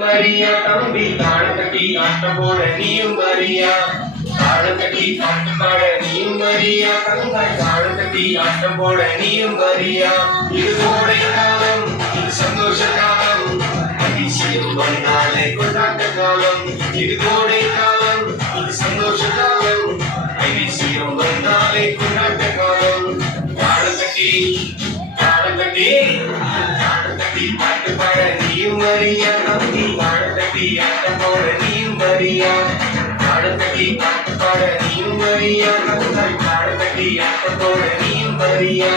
மரியா தம்பி தாழக்கட்டி ஆட்டம் போட நீயும் மரியா, தாழக்கட்டி பாட்டு பாட நீயும் மரியா, தங்காய் தாழக்கட்டி ஆட்டம் போட நீயும் மரியா. இது கோடை காலம், இது சந்தோஷ காலம், அதிசயம் வந்தாலே கொண்டாட்ட காலம். இது கோடை காலம், இது சந்தோஷ காலம், அதிசயம் வந்தாலே கொண்டாட்ட காலம். தாழக்கட்டி தாழக்கட்டி தாழக்கட்டி பாட்டு பாட நீயும் மரியா, தம்பி தாழக்கட்டி ஆட்டம் போட நீயும் மரியா, தாழக்கட்டி பாட்டு பாட நீயும் மரியா, தங்காய் தாழக்கட்டி ஆட்டம் போட நீயும் மரியா.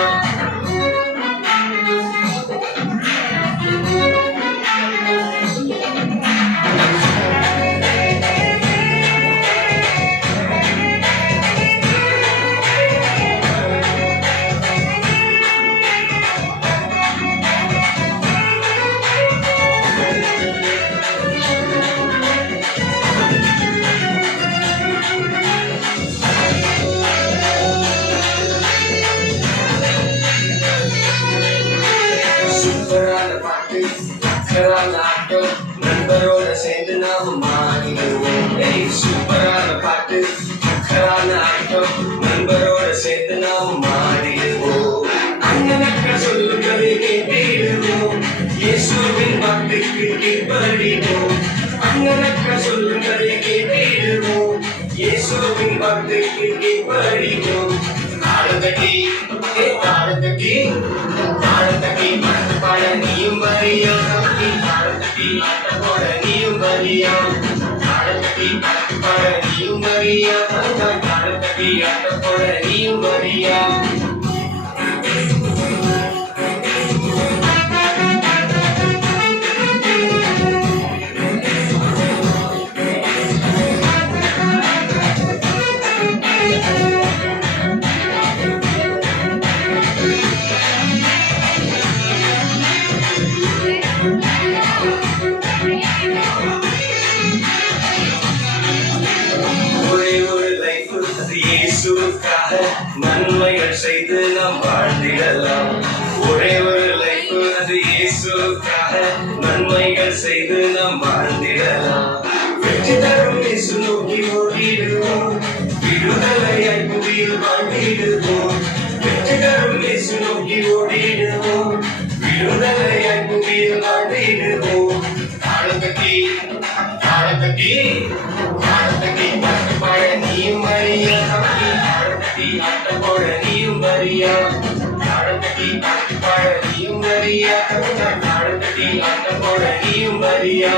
சூப்பரான பாட்டு, சக்கரான ஆட்டம், நண்பரோட சேர்ந்து நாம மாறிடுவோம். சூப்பரான பாட்டு, சக்கரான ஆட்டம், நண்பரோட சேர்ந்து நாம மாறிடுவோம். அண்ணனக்க சொல்லுங்களை கேட்டிடுவோம், இயேசுவின் வார்த்தைக்கு கீழ்ப்படிவோம். அண்ணனக்க சொல்லுங்களை கேட்டிடுவோம், இயேசுவின் வார்த்தைக்கு கீழ்ப்படிவோம். தாழக்கட்டி தாழக்கட்டி தாழக்கட்டி பாட்டு பாட நீயும் மரியா, தம்பி தாழக்கட்டி ஆட்டம் போட நீயும் மரியா, தாழக்கட்டி பாட்டு பாட நீயும் மரியா, தங்காய் தாழக்கட்டி ஆட்டம் போட நீயும் மரியா. இயேசுவுக்காக நன்மைகள் செய்து நாம் வாழ்ந்திடலாம். ஒரே ஒரு லைஃப், அது இயேசுவுக்காக நன்மைகள் செய்து நாம் வாழ்ந்திடலாம். வெற்றி தரும் இயேசு நோக்கி ஓடிடுவோம், விடுதலையாய் புவியில் வாழ்ந்திடுவோம். வெற்றி தரும் இயேசு நோக்கி ஓடிடுவோம், விடுதலையாய் புவியில் வாழ்ந்திடுவோம். தாழக்கட்டி தாழக்கட்டி தாழக்கட்டி பாட்டு பாட நீயும் மரியா, தம்பி தாழக்கட்டி ஆட்டம் போட நீயும் மரியா, தாழக்கட்டி பாட்டு பாட நீயும் மரியா, தங்காய் தாழக்கட்டி ஆட்டம் போட நீயும் மரியா.